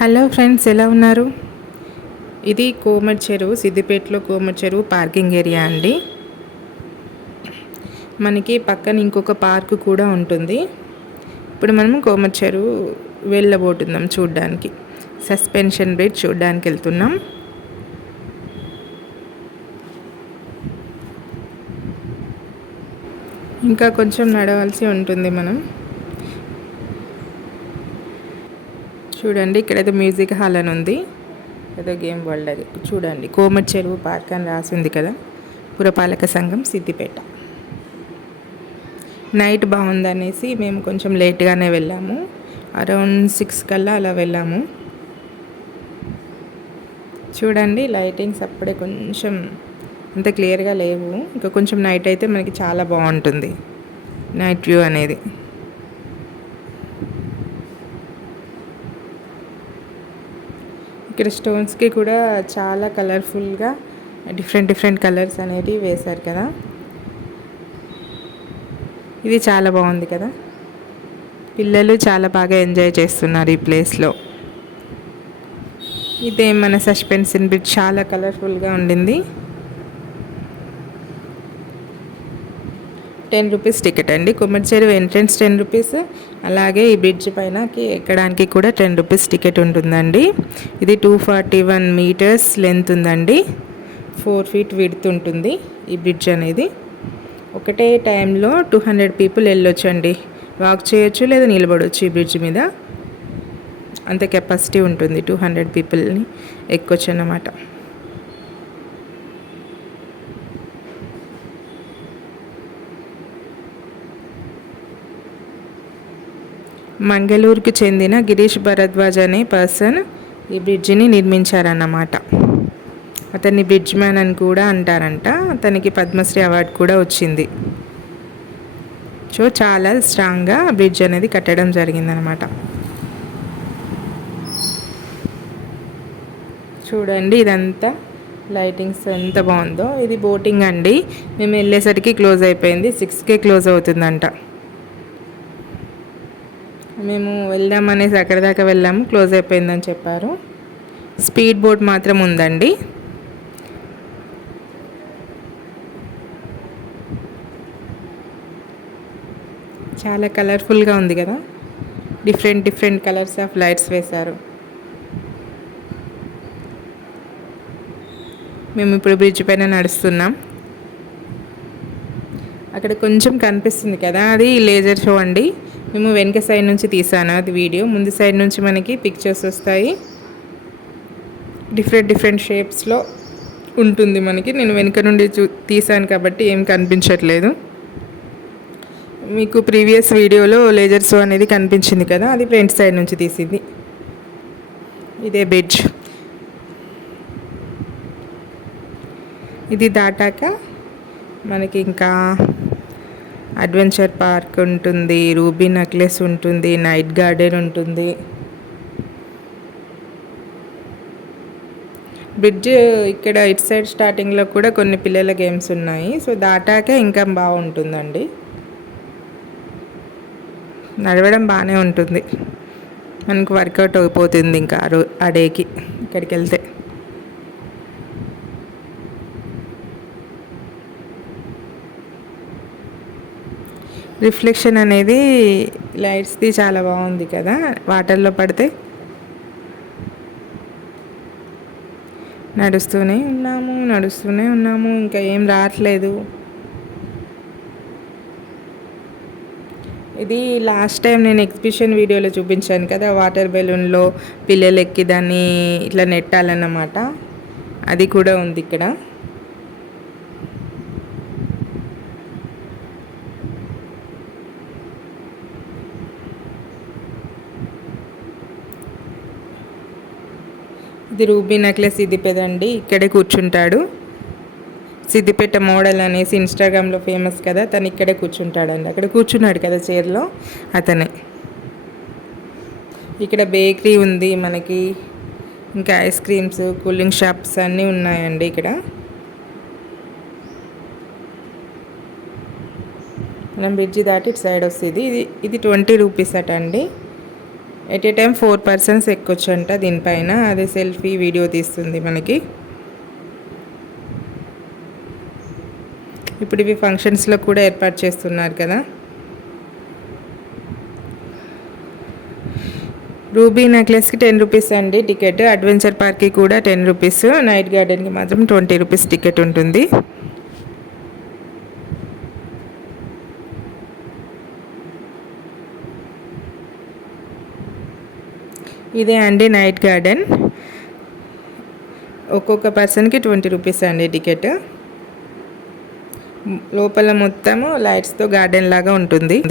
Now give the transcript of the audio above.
Hello friends ఎలా ఉన్నారు? ఇది కోమటి చెరువు సిద్దిపేటలో కోమటి చెరువు పార్కింగ్ ఏరియా అండి. మనకి పక్కన ఇంకొక పార్కు కూడా ఉంటుంది. ఇప్పుడు మనం కోమటి చెరువు వెళ్ళబోతున్నాం చూడ్డానికి. సస్పెన్షన్ బ్రిడ్జ్ చూడ్డానికి వెళ్తున్నాం. ఇంకా కొంచెం నడవాల్సి ఉంటుంది మనం. చూడండి ఇక్కడైతే మ్యూజిక్ హాల్ అని ఉంది. ఏదో గేమ్ వరల్డ్ అది. చూడండి కోమటి చెరువు పార్క్ అని రాసి ఉంది కదా పురపాలక సంఘం సిద్దిపేట. నైట్ బాగుందనేసి మేము కొంచెం లేట్గానే వెళ్ళాము. అరౌండ్ సిక్స్ కల్లా అలా వెళ్ళాము. చూడండి లైటింగ్స్ అప్పుడే కొంచెం అంత క్లియర్గా లేవు. ఇంకా కొంచెం నైట్ అయితే మనకి చాలా బాగుంటుంది. నైట్ వ్యూ అనేది. ఇక్కడ స్టోన్స్కి కూడా చాలా కలర్ఫుల్గా డిఫరెంట్ డిఫరెంట్ కలర్స్ అనేవి వేశారు కదా. ఇది చాలా బాగుంది కదా. పిల్లలు చాలా బాగా ఎంజాయ్ చేస్తున్నారు ఈ ప్లేస్లో. ఇదే మన సస్పెన్షన్ బిట్ చాలా కలర్ఫుల్గా ఉండింది. టెన్ రూపీస్ టికెట్ అండి. చెరువు ఎంట్రన్స్ టెన్ రూపీస్. అలాగే ఈ బ్రిడ్జ్ పైనకి ఎక్కడానికి కూడా టెన్ రూపీస్ టికెట్ ఉంటుందండి. ఇది two forty one metres length ఉందండి. ఫోర్ ఫీట్ విడ్త్ ఉంటుంది ఈ బ్రిడ్జ్ అనేది. ఒకటే టైంలో టూ హండ్రెడ్ పీపుల్ వెళ్ళొచ్చు అండి వాక్ చేయొచ్చు లేదా నిలబడవచ్చు ఈ బ్రిడ్జ్ మీద. అంత కెపాసిటీ ఉంటుంది టూ హండ్రెడ్ పీపుల్ని ఎక్కొచ్చు అన్నమాట మంగళూరుకు చెందిన గిరీష్ భరద్వాజ్ అనే పర్సన్ ఈ బ్రిడ్జిని నిర్మించారన్నమాట. అతన్ని బ్రిడ్జ్ మ్యాన్ అని కూడా అంటారంట. అతనికి పద్మశ్రీ అవార్డు కూడా వచ్చింది. సో చాలా స్ట్రాంగ్గా బ్రిడ్జ్ అనేది కట్టడం జరిగిందనమాట చూడండి ఇదంతా లైటింగ్స్ ఎంత బాగుందో. ఇది బోటింగ్ అండి. మేము వెళ్ళేసరికి క్లోజ్ అయిపోయింది. సిక్స్కే క్లోజ్ అవుతుందంట. మేము వెళ్దామనేసి అక్కడ దాకా వెళ్ళాము. క్లోజ్ అయిపోయిందని చెప్పారు. స్పీడ్ బోట్ మాత్రం ఉందండి. చాలా కలర్ఫుల్గా ఉంది కదా. Different different colours of lights వేశారు. మేము ఇప్పుడు బ్రిడ్జ్ పైన నడుస్తున్నాం. అక్కడ కొంచెం కనిపిస్తుంది కదా. అది లేజర్ షో అండి. మేము వెనుక సైడ్ నుంచి తీసాను అది వీడియో ముందు సైడ్ నుంచి మనకి పిక్చర్స్ వస్తాయి. డిఫరెంట్ డిఫరెంట్ షేప్స్లో ఉంటుంది మనకి. నేను వెనుక నుండి చూ తీసాను కాబట్టి ఏం కనిపించట్లేదు. మీకు ప్రీవియస్ వీడియోలో లేజర్ షో అనేది కనిపించింది కదా అది ఫ్రంట్ సైడ్ నుంచి తీసింది. ఇదే బ్రిడ్జ్ ఇది దాటాక మనకి ఇంకా అడ్వెంచర్ పార్క్ ఉంటుంది రూబీ నెక్లెస్ ఉంటుంది నైట్ గార్డెన్ ఉంటుంది. బ్రిడ్జ్ ఇక్కడ ఇట్ సైడ్ స్టార్టింగ్లో కూడా కొన్ని పిల్లల గేమ్స్ ఉన్నాయి. సో దాటాక ఇంకా బాగుంటుందండి. నడవడం బాగానే ఉంటుంది. మనకు వర్కౌట్ అయిపోతుంది ఇంకా ఆ డేకి ఇక్కడికి వెళ్తే రిఫ్లెక్షన్ అనేది లైట్స్ది చాలా బాగుంది కదా వాటర్లో పడితే. నడుస్తూనే ఉన్నాము నడుస్తూనే ఉన్నాము ఇంకా ఏం రావట్లేదు. ఇది లాస్ట్ టైం నేను ఎగ్జిబిషన్ వీడియోలో చూపించాను కదా వాటర్ బెలూన్లో పిల్లలు ఎక్కి దాన్ని ఇట్లా నెట్టాలన్నమాట. అది కూడా ఉంది ఇక్కడ. ఇది రూబీ నెక్లెస్ సిద్దిపేట అండి ఇక్కడే కూర్చుంటాడు. సిద్దిపేట మోడల్ అనేసి ఇన్స్టాగ్రామ్లో ఫేమస్ కదా తను ఇక్కడే కూర్చుంటాడండి. అక్కడ కూర్చున్నాడు కదా చైర్లో అతనే. ఇక్కడ బేకరీ ఉంది మనకి. ఇంకా ఐస్ క్రీమ్స్ కూలింగ్ షాప్స్ అన్నీ ఉన్నాయండి ఇక్కడ. మనం బ్రిడ్జి దాటి ఇటు సైడ్ వస్తుంది. ఇది ఇది ట్వంటీ రూపీస్ అట అండి. At a time four persons ఎక్కొచ్చు అంట దీనిపైన అదే సెల్ఫీ వీడియో తీస్తుంది మనకి. ఇప్పుడు ఇవి ఫంక్షన్స్లో కూడా ఏర్పాటు చేస్తున్నారు కదా. రూబీ నెక్లెస్కి టెన్ రూపీస్ అండి. టికెట్ అడ్వెంచర్ పార్క్కి కూడా టెన్ రూపీస్ నైట్ గార్డెన్కి మాత్రం ట్వంటీ రూపీస్ టికెట్ ఉంటుంది. ఇదే అండి నైట్ గార్డెన్. ఒక్కొక్క పర్సన్కి ట్వంటీ రూపీస్ అండి టికెట్. లోపల మొత్తము లైట్స్తో గార్డెన్ లాగా ఉంటుంది.